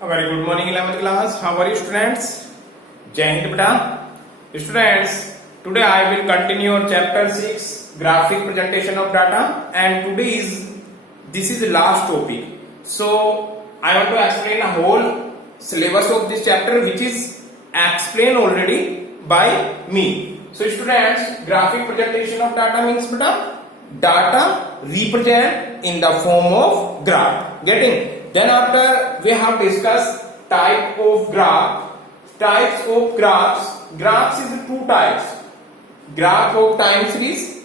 A very good morning 11th class. How are you students? Jai Hind beta. Students, today I will continue your chapter 6 graphic presentation of data, and this is the last topic. So I want to explain a whole syllabus of this chapter which is explained already by me. So students, graphic presentation of data means beta data represent in the form of graph. Getting? Then after we have discussed type of graph, types of graphs. Graphs is two types. Graph of time series.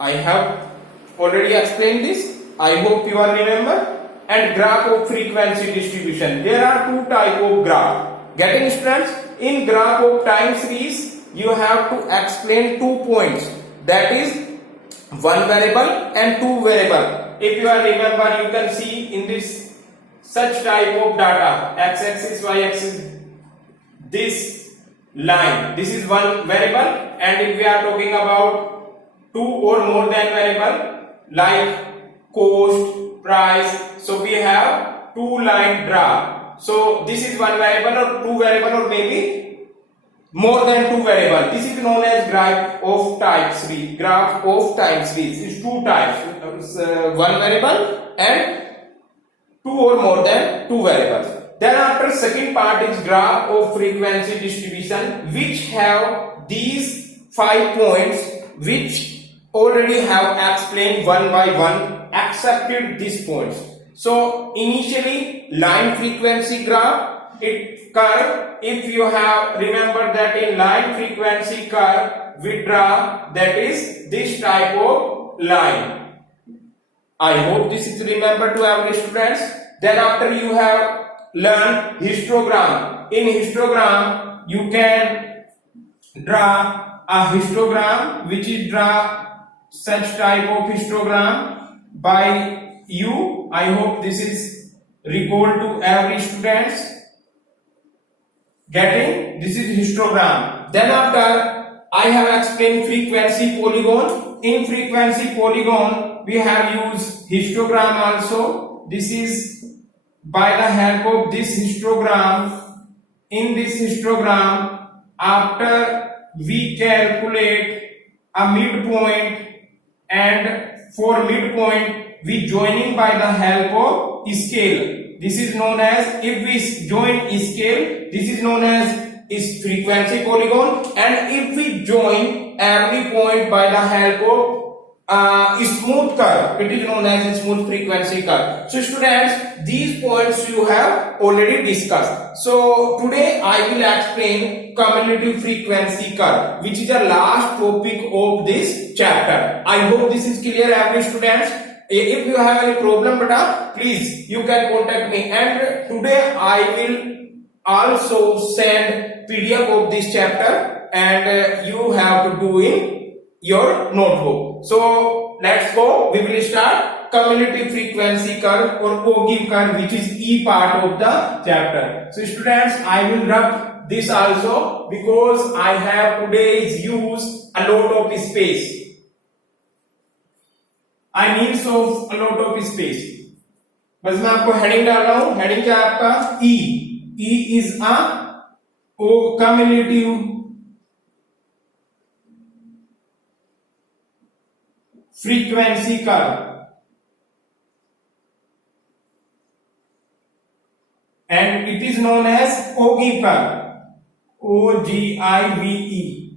I have already explained this. I hope you are remember. And graph of frequency distribution. There are two type of graph. Getting students? In graph of time series, you have to explain 2 points. That is one variable and two variable. If you are remember, you can see in this such type of data, x-axis, y-axis, this line, this is one variable, and if we are talking about two or more than variable like cost, price, so we have two line graph. So this is one variable or two variable or maybe more than two variable. This is known as graph of type series. Graph of time series is two types, one variable and two or more than two variables. Then after second part is graph of frequency distribution, which have these 5 points which already have explained one by one excepted these points. So initially line frequency graph, it curve. If you have remember that in line frequency curve we draw that is this type of line. I hope this is remembered to every students. Then after you have learned histogram. In histogram you can draw a histogram which is draw such type of histogram by you. I hope this is recalled to every students. Getting? This is histogram. Then after I have explained frequency polygon. In frequency polygon we have used histogram also. This is by the help of this histogram. In this histogram, after we calculate a midpoint, and for midpoint we joining by the help of scale. This is known as, if we join scale, this is known as frequency polygon, and if we join every point by the help of smooth curve, it is known as smooth frequency curve. So students, these points you have already discussed. So today I will explain cumulative frequency curve, which is the last topic of this chapter. I hope this is clear every students. If you have any problem beta, please you can contact me, and today I will also send PDF of this chapter, and you have to do in your notebook. So let's go. We will start cumulative frequency curve or OGIV curve, which is E part of the chapter. So students, I will rub this also because I have today's use a lot of space. I need so a lot of space. बस मैं आपको heading डाल रहा हूं. Heading क्या है आपका? E. E is a cumulative frequency curve, and it is known as OGIV curve. OGIVE.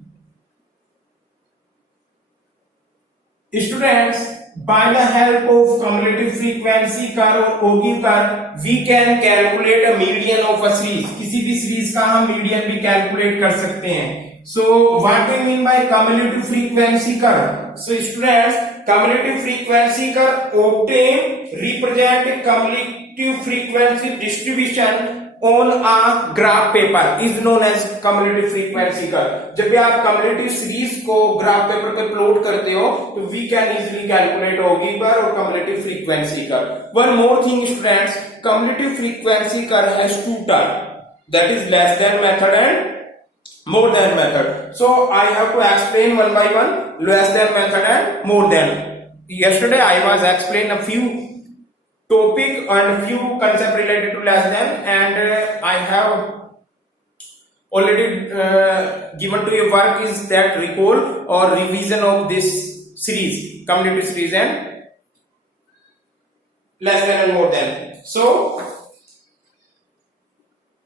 Students, by the help of cumulative frequency curve or OGIV curve, we can calculate a median of a series. किसी भी series का हम median भी calculate कर सकते हैं. So what do you mean by cumulative frequency curve? So students, cumulative frequency curve obtain represent cumulative frequency distribution on a graph paper is known as cumulative frequency curve. जब भी आप cumulative series को graph paper पे plot करते हो तो we can easily calculate OGIV curve और cumulative frequency curve. One more thing students, cumulative frequency curve has two types, that is less than method and more than method. So I have to explain one by one less than method and more than. Yesterday I was explaining a few topic and few concept related to less than, and I have already given to you work is that recall or revision of this series, community series and less than and more than. So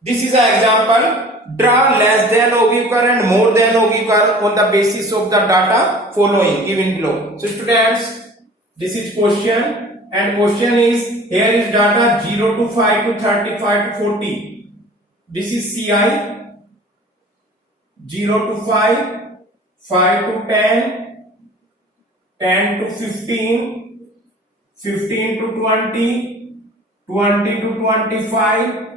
this is an example. Draw less than observer and more than observer on the basis of the data following given below. So students, this is question, and question is, here is data 0 to 5 to 35 to 40. This is CI 0 to 5, 5 to 10, 10 to 15, 15 to 20, 20 to 25,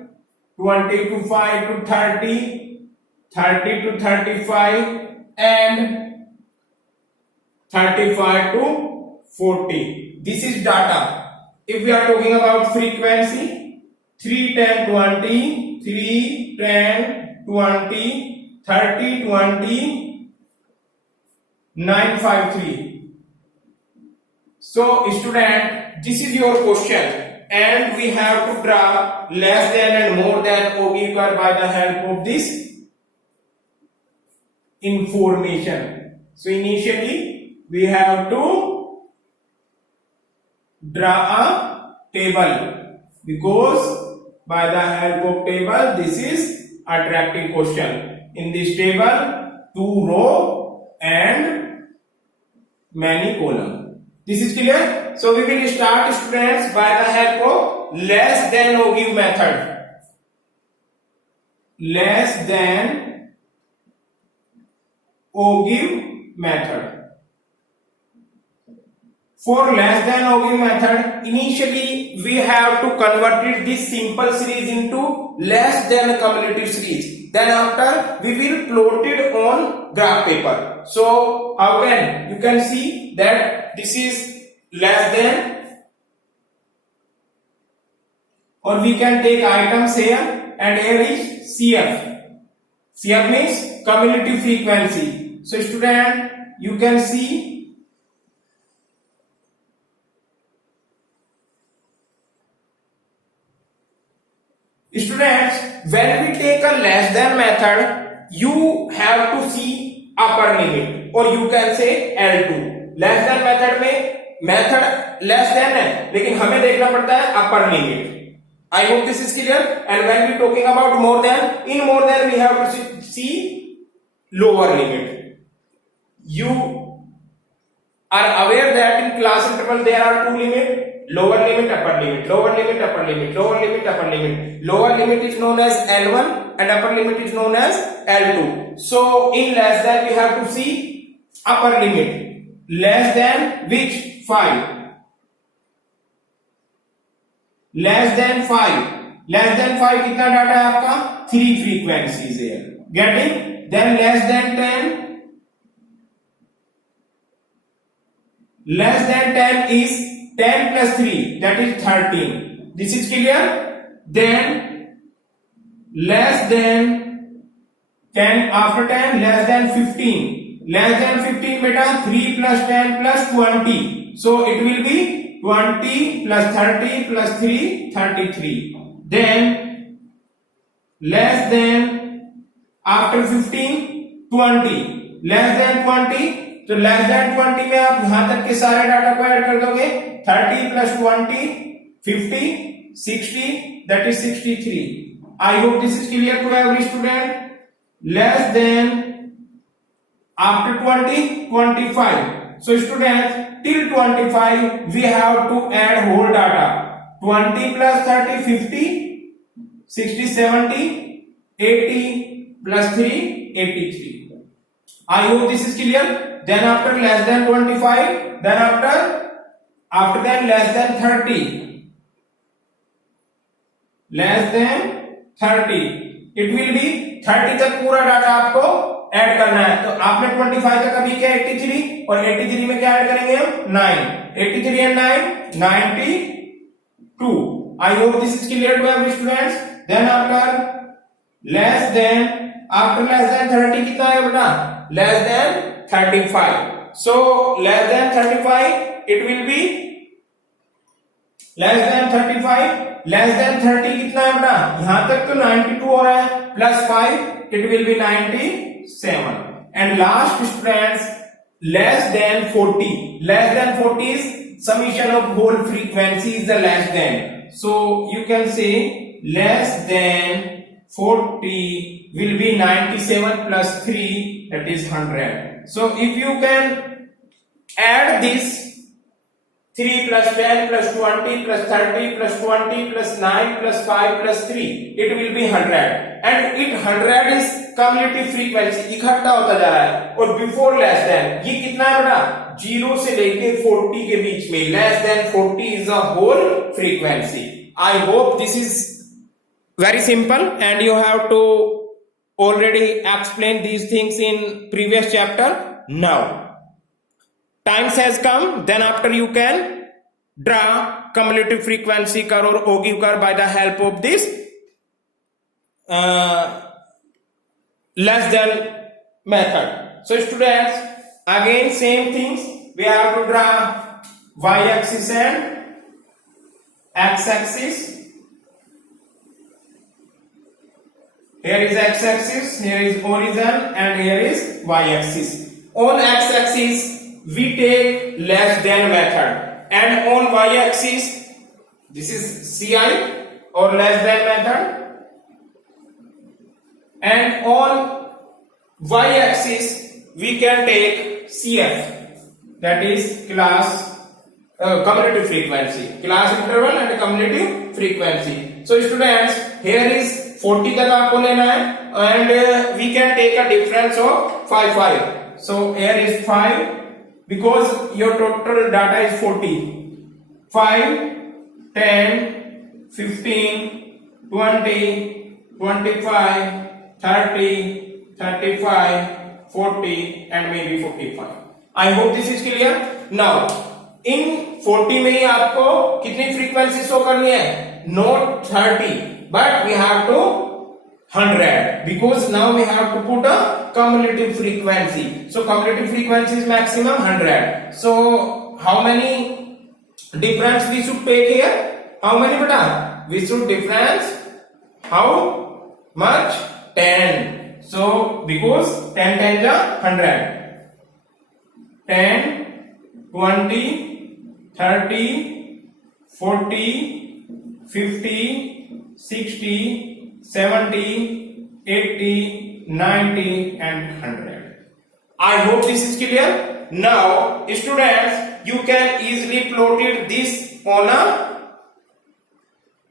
20 to 5 to 30, 30 to 35, and 35 to 40. This is data. If we are talking about frequency, 3, 10, 20, 3, 10, 20, 30, 20, 9, 5, 3. So student, this is your question. And we have to draw less than and more than observer by the help of this information. So initially we have to draw a table, because by the help of table this is attractive question. In this table 2 row and many column. This is clear? So we will start students by the help of less than observer method. Less than observer method. For less than observer method, initially we have to convert this simple series into less than cumulative series. Then after we will plot it on graph paper. So how can you can see that this is less than, or we can take items here, and here is CF. CF means cumulative frequency. So student, you can see students, when we take a less than method, you have to see upper limit, or you can say L2. less than method में method less than है, लेकिन हमें देखना पड़ता है upper limit. I hope this is clear. And when we talking about more than, in more than we have to see lower limit. You are aware that in class interval there are two limit, lower limit, upper limit, lower limit, upper limit, lower limit, upper limit. Lower limit is known as L1 and upper limit is known as L2. So in less than we have to see upper limit. Less than which? 5. Less than 5. Less than 5 कितना data है आपका? 3 frequencies है. Getting? Then less than 10. Less than 10 is 10 plus 3, that is 13. This is clear? Then less than 10, after 10 less than 15. Less than 15 beta 3 plus 10 plus 20. So it will be 20 plus 30 plus 3, 33. Then less than, after 15 20. Less than 20, तो less than 20 में आप यहां तक के सारे data को add कर दोगे. 30 plus 20 50 60, that is 63. I hope this is clear to every student. Less than, after 20 25. So students, till 25 we have to add whole data. 20 plus 30 50, 60 70, 80 plus 3 83. I hope this is clear. Then after less than 25, then after that less than 30. Less than 30. It will be 30 तक पूरा data आपको add करना है. तो आपने 25 तक अभी क्या 83, और 83 में क्या ऐड करेंगे हम 9. 83 and 9 92. I hope this is clear to every students. Then after less than 30 कितना है बेटा? Less than 35. So less than 35 it will be less than 35, less than 30 कितना है बेटा, यहां तक तो 92 हो रहा है, plus 5 it will B 97. And last students, less than 40, less than 40 is summation of whole frequency is the less than, so you can say less than 40 will be 97 plus 3, that is 100. So if you can add this 3 plus 10 plus 20 plus 30 plus 20 plus 9 plus 5 plus 3, it will be 100. and it 100 is cumulative frequency, इकट्ठा होता जा रहा है. और before less than, ये कितना है बेटा, 0 से लेके 40 के बीच में, less than 40 is a whole frequency. I hope this is very simple and you have to already explain these things in previous chapter. Now times has come, then after you can draw cumulative frequency curve or Ogilvy curve by the help of this less than method. So students, again same things, we have to draw y-axis and x-axis. Here is x-axis, here is origin, and here is y-axis. On x-axis we take less than method, and on y-axis this is CI or less than method, and on y-axis we can take CF, that is class cumulative frequency, class interval and cumulative frequency. So students, here is 40 तक आपको लेना है, and we can take a difference of 5. So here is 5 because your total data is 40. 5, 10, 15, 20, 25, 30, 35, 40 and maybe 45. I hope this is clear. Now in 40 में ही आपको कितनी frequency show करनी है, not 30 but we have to 100 because now we have to put a cumulative frequency. So cumulative frequency is maximum 100. So how many difference we should take here? How many beta? We should difference how much? 10. So because 10 times 100. 10, 20, 30, 40, 50, 60, 70, 80, 90 and 100. I hope this is clear. Now students, you can easily plot it this on a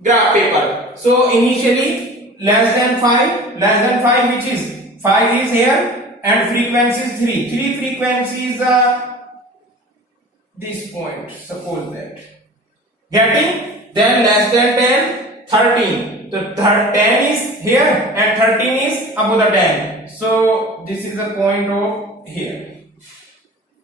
graph paper. So initially less than 5 which is 5 is here and frequency is 3. 3 frequencies this point, suppose that. Getting? Then less than 10, 13. So 10 is here and 13 is above the 10. So this is the point of here.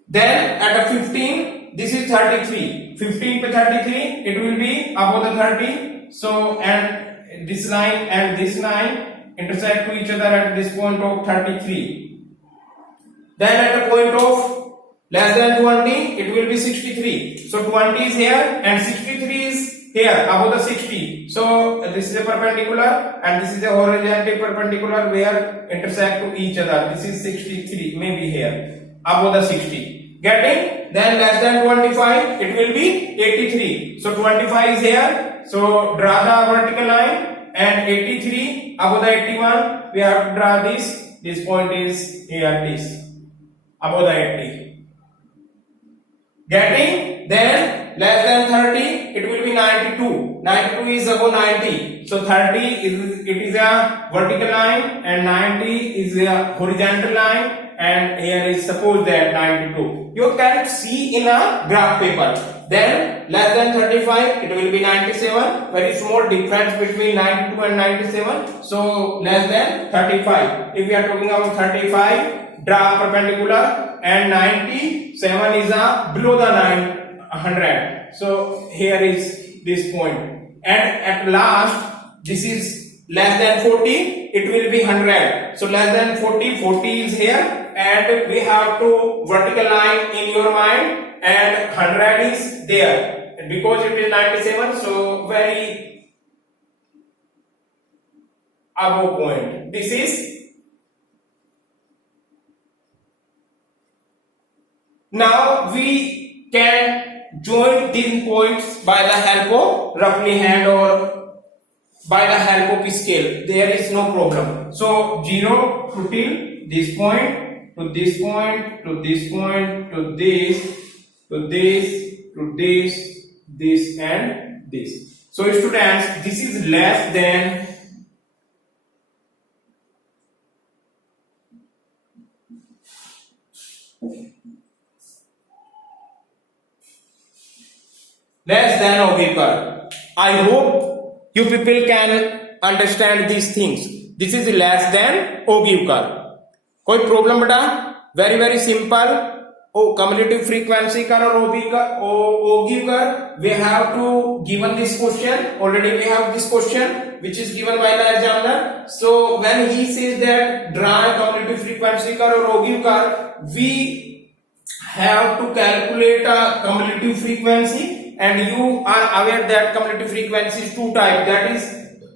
Then at a 15, this is 33. 15 to 33, it will be above the 30. So and this line and this line intersect to each other at this point of 33. Then at a point of less than 20, it will be 63. So 20 is here and 63 is here above the 60. So this is a perpendicular and this is a horizontal perpendicular where intersect to each other. This is 63, maybe here above the 60. Getting? Then less than 25, it will be 83. So 25 is here. So draw the vertical line and 83 above the 81. We have to draw this. This point is here. This above the 80. Getting? Then less than 30, it will be 92. 92 is above 90. So 30 is a vertical line and 90 is a horizontal line and here is suppose that 92. You can see in a graph paper. Then less than 35, it will be 97. Very small difference between 92 and 97. So less than 35. If we are talking about 35, draw perpendicular and 97 is a below the 100. So here is this point. And at last, this is less than 40, it will be 100. So less than 40, 40 is here and we have to vertical line in your mind and 100 is there because it is 97, so very above point. This is now we can join these points by the help of roughly hand or by the help of scale. There is no problem. So 0 to till this point to this point to this point to this to this to this and this. So students, this is less than OB curve. I hope you people can understand these things. This is less than OB curve. कोई problem बेटा? very simple. Cumulative frequency curve or OB curve. We have to given this question. Already we have this question which is given by the examiner. So when he says that draw a cumulative frequency curve or OB curve, we have to calculate a cumulative frequency. And you are aware that cumulative frequency is two types, that is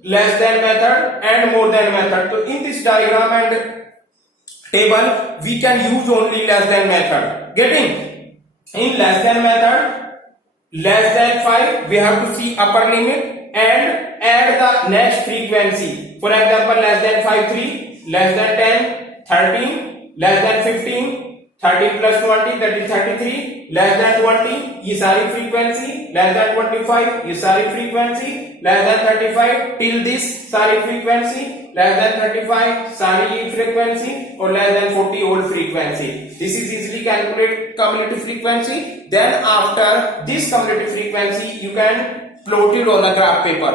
less than method and more than method. So in this diagram and table we can use only less than method. Getting? In less than method, less than 5 we have to see upper limit and add the next frequency. For example, less than 5 3, less than 10 13, less than 15 13 plus 20 that is 33, less than 20 ये सारी frequency, less than 25 ये सारी frequency, less than 35 till this सारी frequency, less than 35 सारी frequency और less than 40 all frequency. This is easily calculate cumulative frequency. Then after this cumulative frequency you can plot it on the graph paper.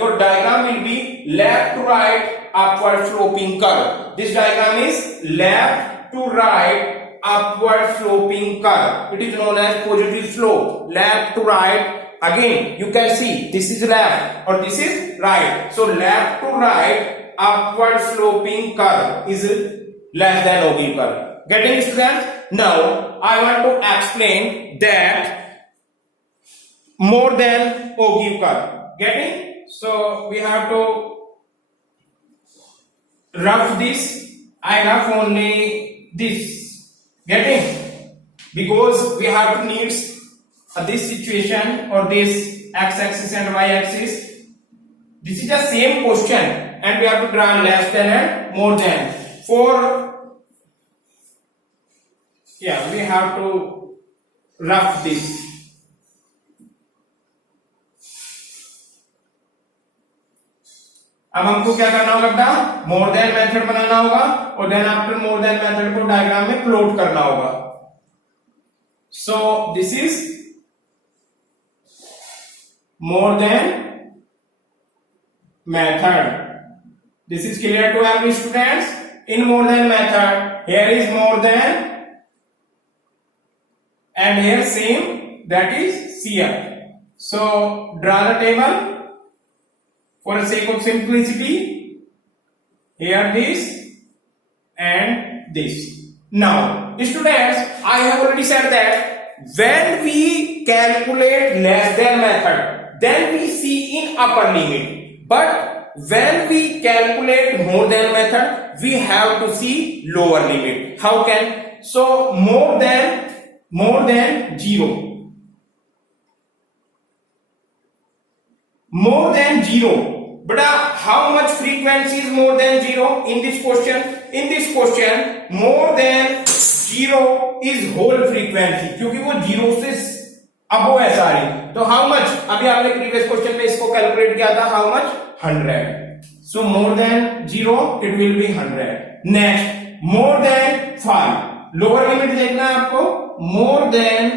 Your diagram will be left to right upward sloping curve. This diagram is left to right upward sloping curve. It is known as positive slope. Left to right. Again you can see this is left or this is right. So left to right upward sloping curve is less than OB curve. Getting students? Now I want to explain that more than OB curve. Getting? So we have to rough this. I rough only this. Getting? Because we have to need this situation or this x-axis and y-axis. This is the same question and we have to draw less than and more than. For we have to rough this. अब हमको क्या करना होगा बेटा? मोर than method बनाना होगा और then after more than method को डायग्राम में प्लॉट करना होगा. So this is more than method. This is clear to every students? In more than method, here is more than and here same, that is CF. So draw the table. For the sake of simplicity, here this and this. Now, students, I have already said that when we calculate less than method, then we see in upper limit. But when we calculate more than method, we have to see lower limit. How can? So more than 0. More than 0. But how much frequency is more than 0 in this question? In this question, more than 0 is whole frequency. क्योंकि वो 0 से above है सारी. तो how much? अभी आपने previous question में इसको calculate किया था. How much? 100. So more than 0, it will be 100. Next, more than 5. Lower limit देखना है आपको. More than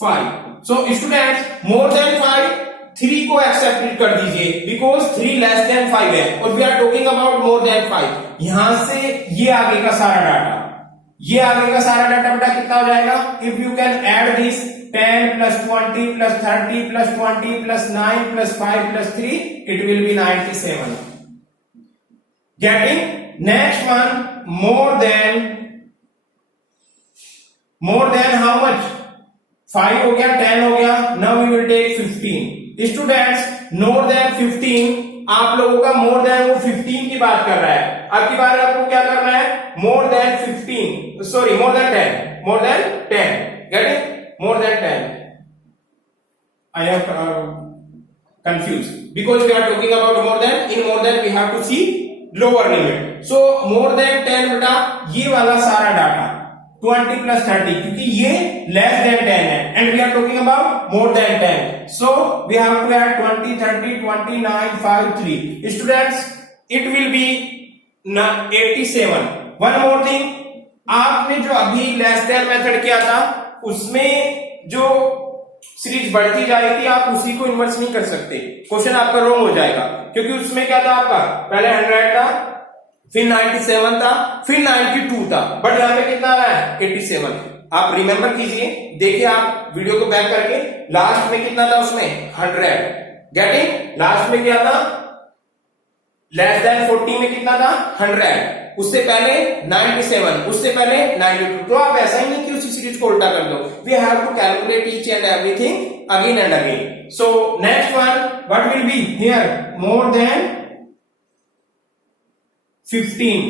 5. So students, more than 5, 3 को एक्सेप्ट कर दीजिए because 3 less than 5 है और we are talking about more than 5. यहां से ये आगे का सारा डाटा बेटा कितना हो जाएगा? If you can add this 10 plus 20 plus 30 plus 20 plus 9 plus 5 plus 3, it will be 97. Getting? Next one, more than how much? 5 हो गया, 10 हो गया, now we will take 15। Students more than 15, आप लोगों का मोर देन वो 15 की बात कर रहा है। अब की बार आपको क्या करना है, मोर than 15, sorry more than 10, more than 10, get it, more than 10। I have confused because we are talking about more than, in more than we have to see lower limit, so more than 10 बेटा ये वाला सारा data 20 plus 30, क्योंकि ये less than 10 है and we are talking about more than 10, so we have to add 20, 30, 29, 5, 3. Students, it will be 87. One more thing, आपने जो अभी less than मेथड किया था उसमें जो सीरीज बढ़ती जा रही थी, आप उसी को इन्वर्स नहीं कर सकते, क्वेश्चन आपका रॉन्ग हो जाएगा, क्योंकि उसमें क्या था आपका, पहले 100 था, फिर 97 था, फिर 92 था, बट यहाँ पे कितना आ रहा है 87। आप रिमेंबर कीजिए, देखिए आप वीडियो को बैक करके, लास्ट में कितना था उसमें 100, गेटिंग, लास्ट में क्या था, लेस देन 40 में कितना था 100, उससे पहले 97, उससे पहले 92। तो आप ऐसा ही नहीं कि उसी सीरीज को उल्टा कर दो, we have to calculate each and everything again and again. So next one, what will be here, more than 15।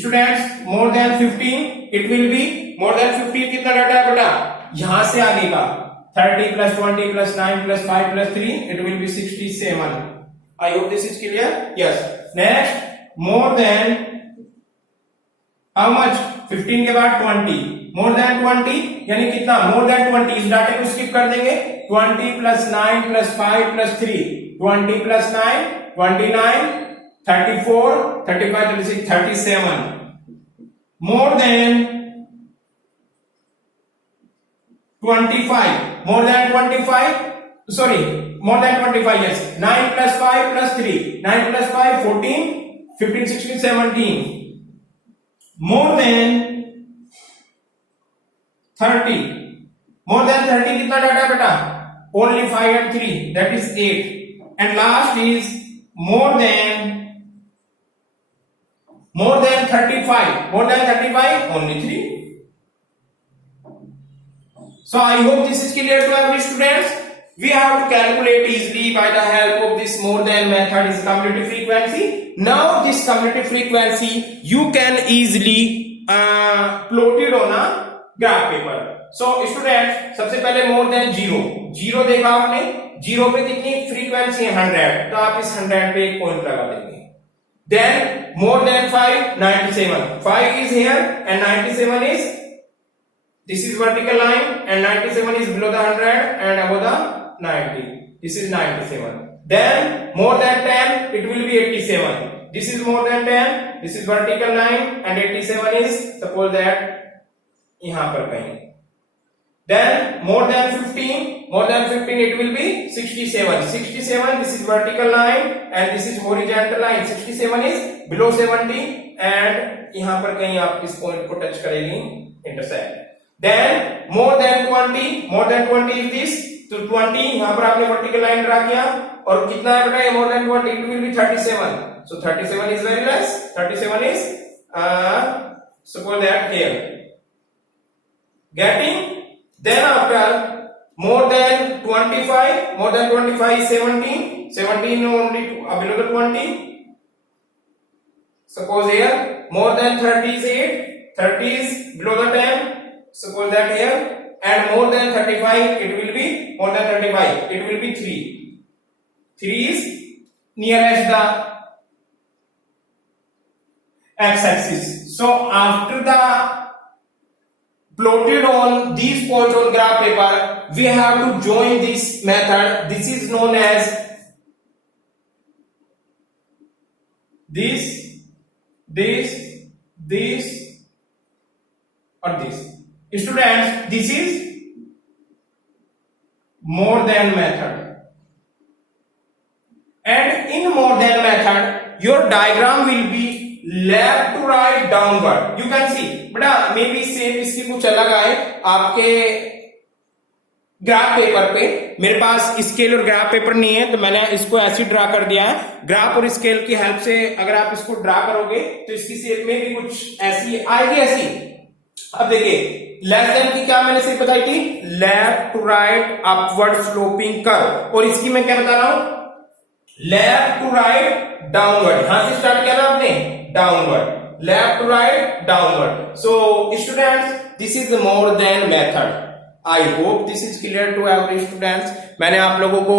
Students, more than 15, it will be more than 15, कितना डाटा है बेटा, यहां से आगे का 30 plus 20 plus 9 plus 5 plus 3, it will be 67। I hope this is clear. Yes. Next, more than how much, 15 के बाद 20, more than 20 यानी कितना, more than 20, इस डाटे को स्किप कर देंगे, 20 plus 9 plus 5 plus 3, 20 plus 9 29, 34, 35, 36, 37, more than 25, more than 25, sorry, more than 25, yes, 9 plus 5 plus 3, 9 plus 5 14, 15, 16, 17, more than 30, more than 30 कितना डाटा बेटा, only 5 and 3, that is 8, and last is more than 35, more than 35 only 3. So I hope this is clear to every students. We have to calculate easily by the help of this more than method is cumulative frequency. Now this cumulative frequency you can easily plot it on a graph paper. So students, सबसे पहले more than 0 देखा आपने, 0 पे कितनी frequency है 100, तो आप इस 100 पे एक पॉइंट लगा देंगे। Then more than 5, 97, 5 is here and 97 is, this is vertical line and 97 is below the 100 and above the 90, this is 97. Then more than 10, it will be 87, this is more than 10, this is vertical line and 87 is, suppose that यहाँ पर कहीं। Then more than 15, it will be 67, 67, this is vertical line and this is horizontal line, 67 is below 70 and यहाँ पर कहीं आप इस point को touch करेगी, intersect. Then more than 20 is this, तो 20 यहाँ पर आपने वर्टिकल लाइन ड्रा किया और कितना है बेटा ये more than 20, it will be 37, so 37 is very less, 37 is suppose that here, getting. Then after more than 25 is 17 only below the 20, suppose here more than 30 is 8, 30 is below the 10, suppose that here, and more than 35, it will be more than 35, it will be 3 is nearest the x-axis. So after the plotted on these points on graph paper, we have to join this method. This is known as this or this. Students, this is more than method, and in more than method your diagram will be left to right downward. You can see बेटा may be same इसकी कुछ अलग आए आपके graph paper पे, मेरे पास scale और graph paper नहीं है तो मैंने इसको ऐसे ड्रा कर दिया है। ग्राफ और स्केल की हेल्प से अगर आप इसको ड्रा करोगे तो इसकी शेप में भी कुछ ऐसी आएगी, ऐसी अब देखिए लेस देन की क्या मैंने सिर्फ बताई थी, left to right upward sloping curve, और इसकी मैं क्या बता रहा हूं, लेफ्ट टू राइट डाउनवर्ड। यहां से स्टार्ट किया ना आपने, downward, left to right downward. So students this is more than method. I hope this is clear to every students. मैंने आप लोगों को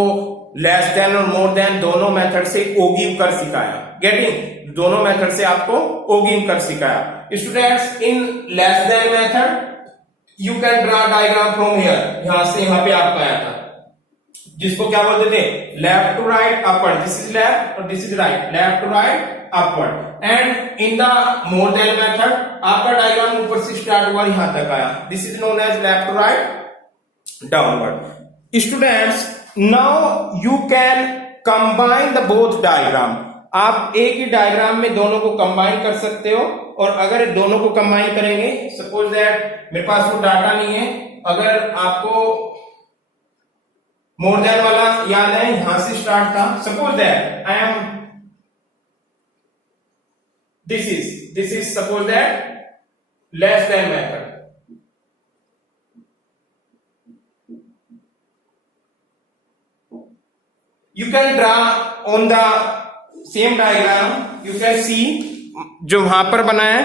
लेस देन और मोर देन दोनों मेथड से ओगिव कर सिखाया, गेटिंग, दोनों मेथड से आपको ओगिव कर सिखाया। Students in less than method you can draw diagram from here, यहां से यहां पे आपका आया था, जिसको क्या बोलते थे, left to right upward, this is left और this is right, left to right upward. And in the more than method आपका डायग्राम ऊपर से स्टार्ट हुआ यहां तक आया, this is known as left to right downward. Students now you can combine the both diagram, आप एक ही diagram में दोनों को कंबाइन कर सकते हो, और अगर दोनों को कंबाइन करेंगे, सपोज दैट मेरे पास वो डाटा नहीं है, अगर आपको मोर देन वाला याद है, यहां से स्टार्ट था, suppose that I am this is suppose that less than method. You can draw on the same diagram, you can see जो वहां पर बना है,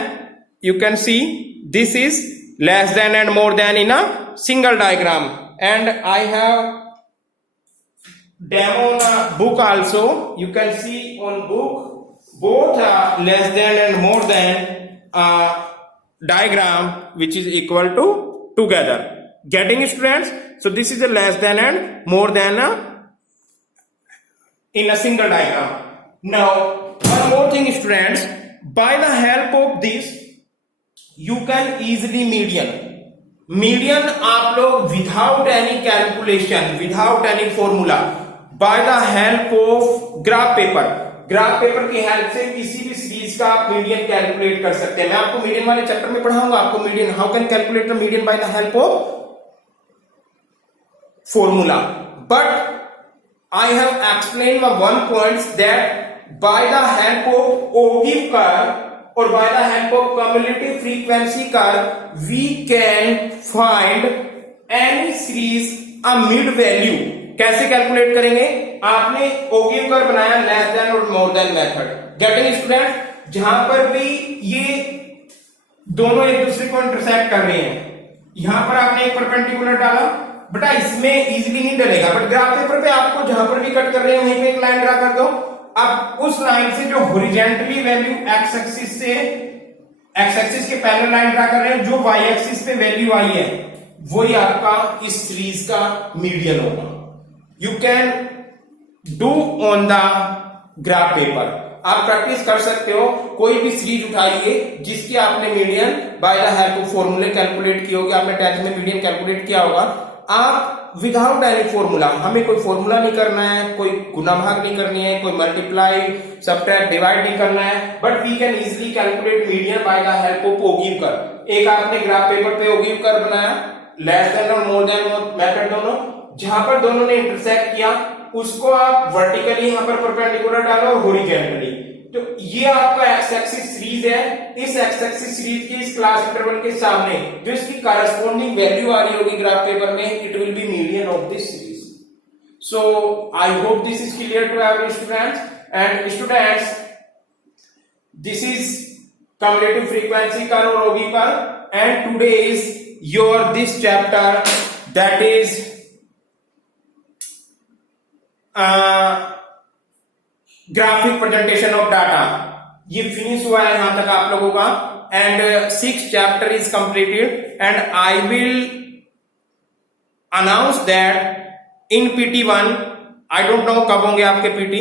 you can see this is less than and more than in a single diagram, and I have demo on a book also, you can see on book both less than and more than diagram which is equal to together, getting students? So this is a less than and more than in a single diagram. Now one more thing students, by the help of this you can easily median आप लोग without any calculation, without any formula, by the help of graph paper की help से किसी भी series का आप median calculate कर सकते हैं। मैं आपको मीडियन वाले चैप्टर में पढ़ाऊंगा, आपको median how can calculate the median by the help of formula, but I have explained one point that by the help of ogive curve or by the help of cumulative frequency curve we can find any series a mid value। कैसे calculate करेंगे, आपने ओगिव curve बनाया less than और more than method, getting student, जहां पर भी ये दोनों एक दूसरे को इंटरसेक्ट कर रहे हैं, यहां पर आपने एक परपेंडिकुलर डाला, बेटा इसमें इजीली नहीं डलेगा, बट ग्राफ पेपर पे आपको जहां पर भी कट कर रहे हैं वहीं पे एक लाइन ड्रा कर दो। अब उस लाइन से जो हॉरिजॉन्टली वैल्यू एक्स एक्सिस के पैरेलल लाइन ड्रा कर रहे हैं, जो वाई एक्सिस पे वैल्यू आई है वही आपका इस सीरीज का मीडियन होगा। You can do on the graph paper, आप प्रैक्टिस कर सकते हो, कोई भी सीरीज उठाइए जिसकी आपने median by the help of फॉर्मूले कैलकुलेट की होगी, आपने टेंथ में मीडियन कैलकुलेट किया होगा, आप विदाउट एनी फॉर्मूला, हमें कोई फॉर्मूला नहीं करना है, कोई गुना भाग नहीं करनी है, कोई मल्टीप्लाई सबट्रैक्ट डिवाइड नहीं करना है, but we can easily calculate median by the help of ogive curve. एक आपने ग्राफ पेपर पे ओगिव कर्व बनाया, लेस देन और मोर देन मेथड दोनों, जहां पर दोनों ने इंटरसेक्ट किया उसको आप वर्टिकली यहां पर परपेंडिकुलर डालो और हॉरिजॉन्टली, तो ये आपका एक्स एक्सिस सीरीज है, इस एक्स एक्सिस सीरीज के इस क्लास इंटरवल के सामने जो इसकी करस्पॉन्डिंग वैल्यू आ रही होगी ग्राफ पेपर में, it will be median of this series. So I hope this is clear to every students, and students this is cumulative frequency curve or OB curve, and today is your this chapter, that is graphic presentation of data, ये finish हुआ है यहां तक आप लोगों का, and 6th chapter is completed, and I will announce that in PT1, I don't know कब होंगे आपके PT,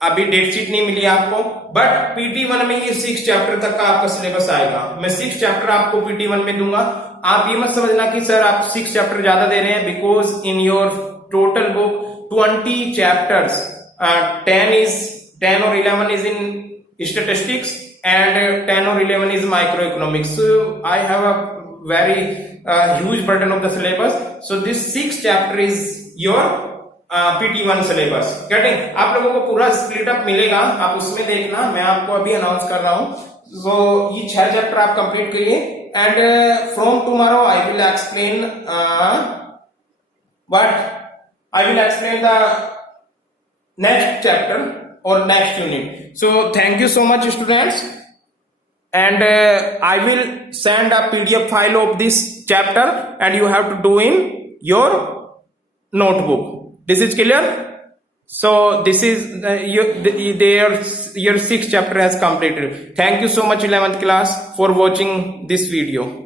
अभी डेट शीट नहीं मिली आपको, बट PT1 में ये 6 चैप्टर तक का आपका सिलेबस आएगा। मैं 6 चैप्टर आपको PT1 में दूंगा। आप ये मत समझना कि सर आप 6 चैप्टर ज्यादा दे रहे हैं, because in your total book 20 chapters, 10 or 11 is in statistics and 10 or 11 is microeconomics. So I have a very huge burden of the syllabus. So this 6th chapter is your PT1 syllabus. Getting, आप लोगों को पूरा split up मिलेगा, आप उसमें देखना, मैं आपको अभी अनाउंस कर रहा हूं। तो ये 6 चैप्टर आप कंप्लीट करिए, and from tomorrow I will explain the next chapter or next unit. So thank you so much, students, and I will send a PDF file of this chapter and you have to do in your notebook. This is clear? So this is your 6th chapter has completed. Thank you so much 11th class for watching this video.